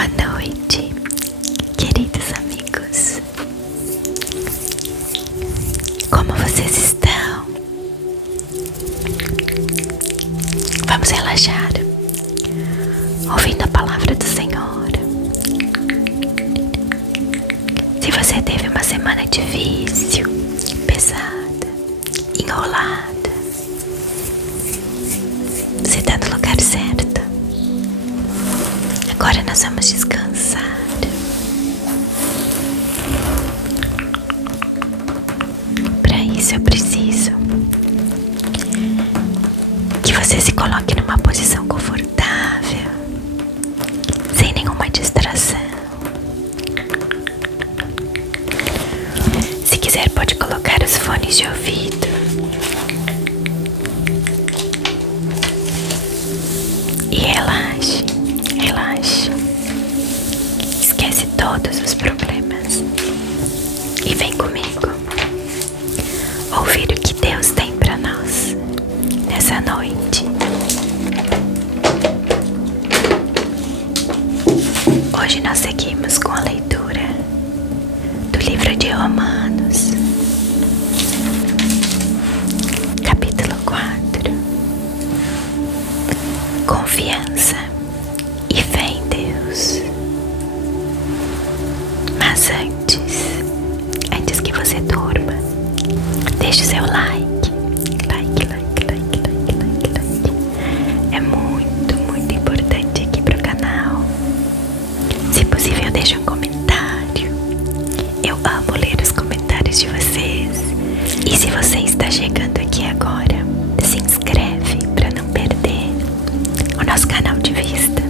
Boa noite, queridos amigos. Como vocês estão? Vamos relaxar, ouvindo a palavra do Senhor. Se você teve uma semana difícil, pesada, enrolada, você está no lugar certo. Agora nós vamos descansar. Para isso eu preciso que você se coloque numa posição confortável, sem nenhuma distração. Se quiser, pode colocar os fones de ouvido. E relaxe, relaxe. Esquece todos os problemas e vem comigo ouvir o que Deus tem para nós nessa noite. Hoje nós seguimos com a leitura do livro de Romanos, capítulo 4. Confiança e fé em Deus. Mas antes que você durma, deixe seu like. É muito importante aqui pro canal. Se possível, deixe um comentário. Eu amo ler os comentários de vocês. E se você está chegando aqui agora, se inscreve para não perder o nosso canal de vista.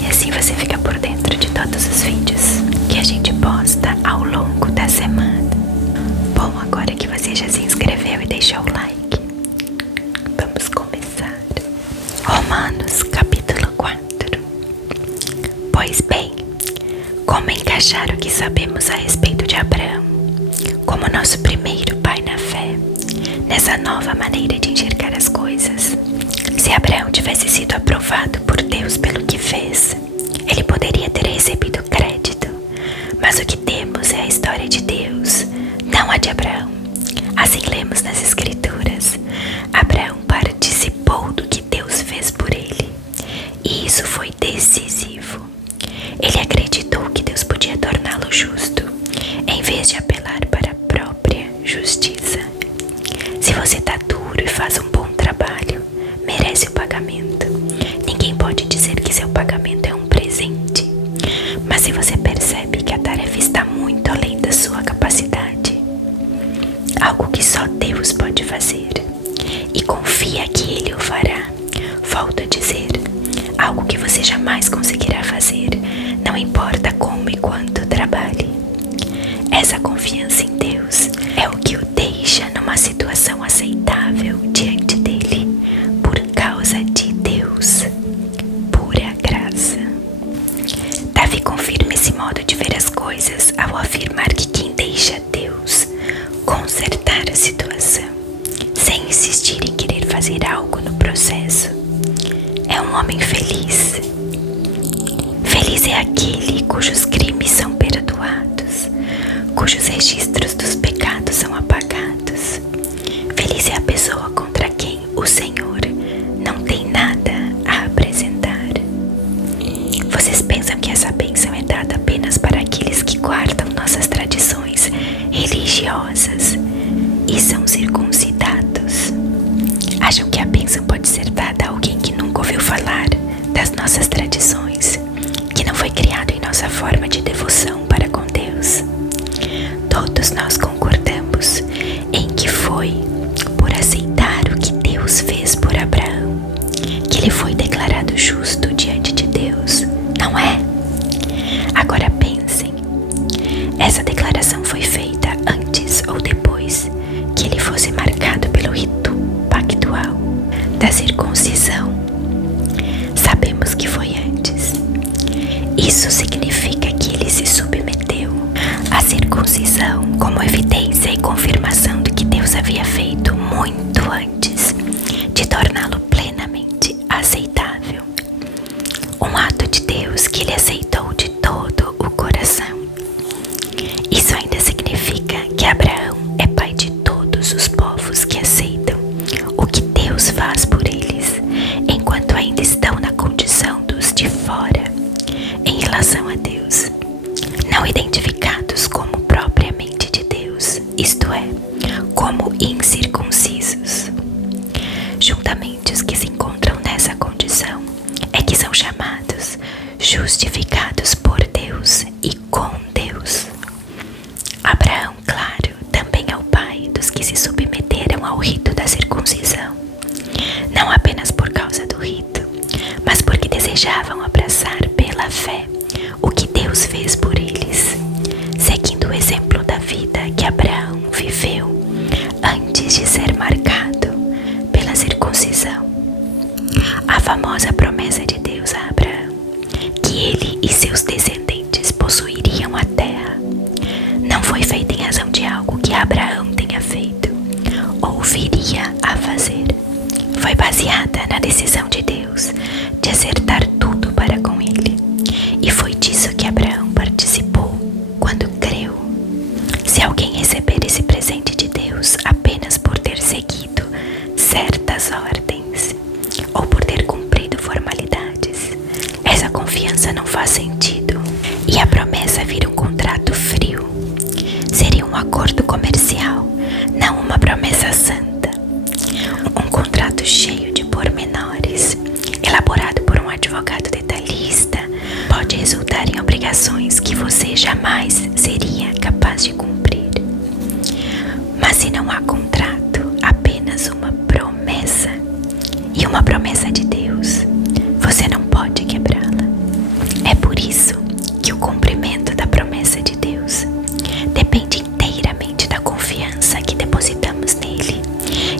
E assim você fica por dentro de todos os vídeos que a gente posta ao longo da semana. Bom, agora que você já se inscreveu e deixou o like, vamos começar. Romanos capítulo 4. Pois bem, como encaixar o que sabemos a respeito de Abraão, como nosso primeiro pai na fé, nessa nova maneira de enxergar as coisas? Se Abraão tivesse sido aprovado por Deus pelo que fez, ele poderia ter recebido crédito. Mas o que temos é a história de Deus, não a de Abraão. Assim lemos nas Escrituras: Abraão participou do que Deus fez por ele, e isso foi decisivo. Ele acreditou que Deus podia torná-lo justo, em vez de apelar para a própria justiça. Se você está duro e faz um bom trabalho, merece o pagamento. Ninguém pode dizer que seu pagamento é um presente. Mas se você percebe que a tarefa está muito além da sua capacidade, algo que só Deus pode fazer, e confia que Ele o fará, volto a dizer, algo que você jamais conseguirá fazer, não importa como e quanto trabalhe. Essa confiança em Deus é o que o deixa numa situação aceitável diante dele, por causa de Deus, pura graça. Davi confirma esse modo de ver as coisas ao afirmar que quem deixa Deus consertar a situação, sem insistir em querer fazer algo no processo, é um homem feliz. Feliz é aquele cujos crimes são perdoados, cujos registros dos pecados são apagados. Feliz é a pessoa contra quem o Senhor não tem nada a apresentar. Vocês pensam que essa bênção é dada apenas para aqueles que guardam nossas tradições religiosas e são circuncidados? Acham que a bênção pode ser dada a alguém que nunca ouviu falar das nossas tradições, que não foi criado em nossa forma de devoção para com Deus? Todos nós concordamos em que foi por aceitar o que Deus fez por Abraão que ele foi declarado justo diante de Deus, não é? Agora pensem, essa declaração foi feita antes ou depois que ele fosse marcado pelo rito pactual da circuncisão? Sabemos que foi antes. Isso significa que ele se submeteu à circuncisão como evidência e confirmação do que Deus havia feito muito antes de torná-lo plenamente aceitável. Um ato de Deus que ele aceitou justificados por Deus e com Deus. Abraão, claro, também é o pai dos que se submeteram ao rito da circuncisão, não apenas por causa do rito, mas porque desejavam abraçar pela fé o que Deus fez por eles, seguindo o exemplo da vida que Abraão viveu antes de ser marcado pela circuncisão. A famosa promessa de Deus a Abraão, que ele e seus descendentes possuiriam a terra, não foi feita em razão de algo que Abraão tenha feito ou viria a fazer. Foi baseada na decisão de Deus de acertar tudo para com ele. E foi disso que Abraão participou quando creu. Se alguém receber esse presente de Deus apenas por ter seguido certas ordens ou por ter cumprido formalidades, essa confiança não faz sentido e a promessa vira um contrato frio. Seria um acordo comercial, não uma promessa santa. Um contrato cheio de pormenores, elaborado por um advogado detalhista, pode resultar em obrigações que você jamais seria capaz de cumprir. Mas se não há contrato, apenas uma promessa, e uma promessa de Deus, você não pode quebrá-la. É por isso que o cumprimento da promessa de Deus depende inteiramente da confiança que depositamos nele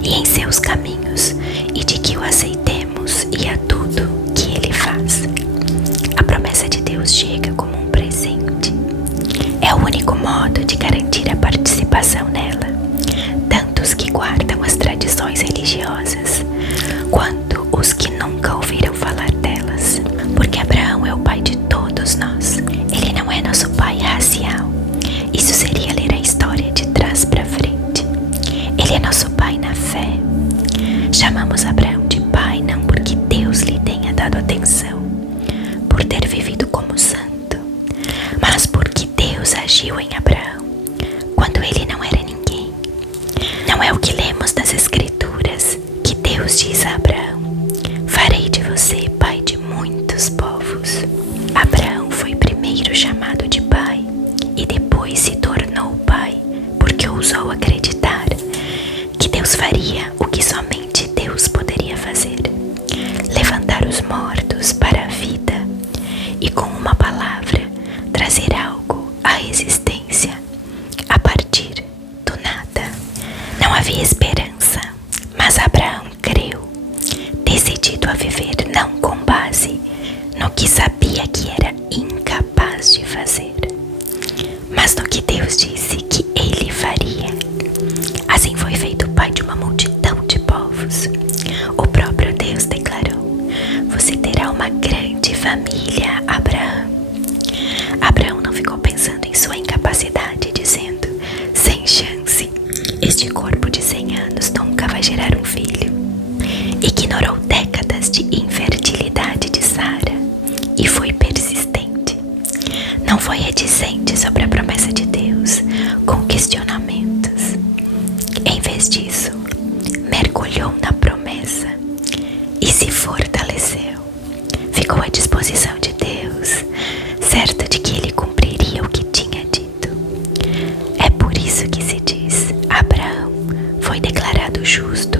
e em seus caminhos, e de que o aceitemos e a tudo que ele faz. A promessa de Deus chega como um presente. É o único modo de garantir a participação nela, tanto os que guardam as tradições religiosas, quanto os que nunca ouviram falar delas. Porque Abraão é o pai de todos nós. Ele não é nosso pai racial. Isso seria ler a história de trás para frente. Ele é nosso pai na fé. Chamamos Abraão de pai não porque Deus lhe tenha dado atenção, por ter vivido como santo, mas porque Deus agiu em Abraão quando ele não era ninguém. Não é o que lemos nas Escrituras que Deus diz a Abraão: farei de você pai de muitos povos. Abraão foi primeiro chamado de pai e depois se tornou pai, porque ousou acreditar que Deus faria o que somente Deus poderia fazer: levantar os mortos para a vida e com uma palavra trazer algo à existência a partir do nada. Não havia esperança, mas Abraão creu, decidido a viver não com base no que sabia que era incapaz de fazer, mas no que Deus disse que ele faria. Assim foi feito o pai de uma multidão de povos. O próprio Deus declarou: você terá uma grande família, Abraão. Abraão não ficou pensando em sua incapacidade, dizendo: sem chance, este corpo de 100 anos nunca vai gerar um filho. Ignorou décadas de infertilidade de Sara e foi persistente. Não foi reticente sobre a promessa de Deus com questionamentos. Em vez disso, mergulhou na promessa e se fortaleceu. Ficou à disposição de Deus, certo de que ele cumpriria o que tinha dito. É por isso que se diz: Abraão foi declarado justo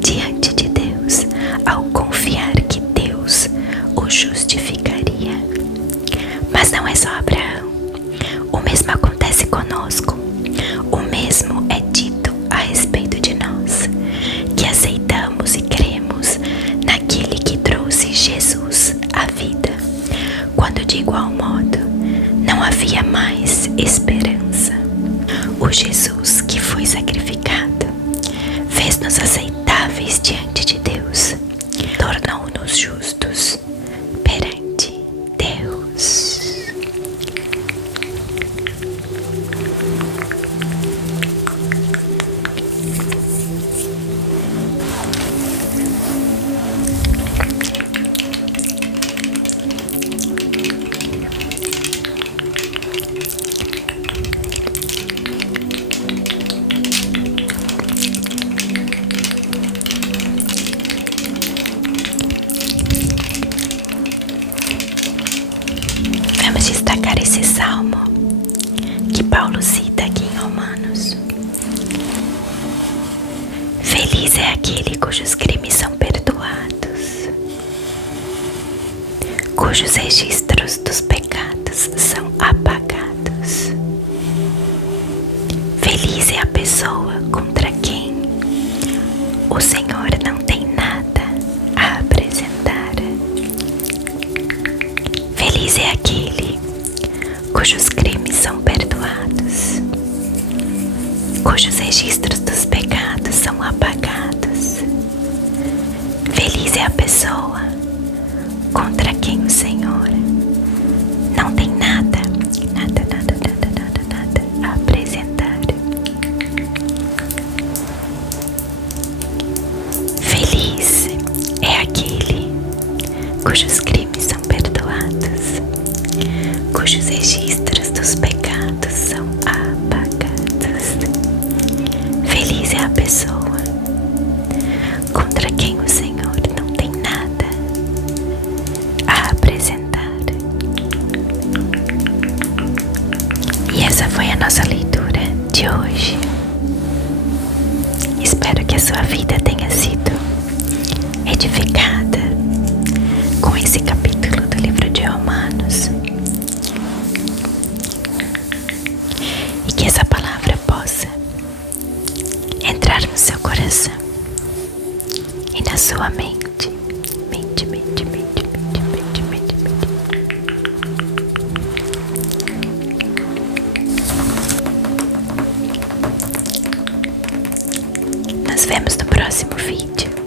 diante de Deus ao confiar que Deus o justificaria. Mas não é só Abraão. O mesmo acontece conosco. O mesmo é dito a respeito de nós, que aceitamos e cremos naquele que trouxe Jesus à vida, quando de igual modo não havia mais esperança. O Jesus que foi sacrificado fez-nos aceitáveis diante de Deus, tornou-nos justos perante Deus. cujos registros dos pecados são apagados. Feliz é a pessoa contra quem o Senhor não tem nada a apresentar. Feliz é aquele cujos crimes são perdoados, cujos registros dos pecados são apagados. Feliz é a pessoa contra quem o Senhor não tem nada a apresentar. Feliz é aquele cujos crimes são perdoados, cujos registros dos pecados são apagados. Feliz é a pessoa contra quem o Senhor não tem nada a apresentar. E essa foi a nossa leitura de hoje. Espero que a sua vida tenha sido edificada com esse capítulo do livro de Romanos, e que essa palavra possa entrar no seu coração e na sua mente. Nos vemos no próximo vídeo.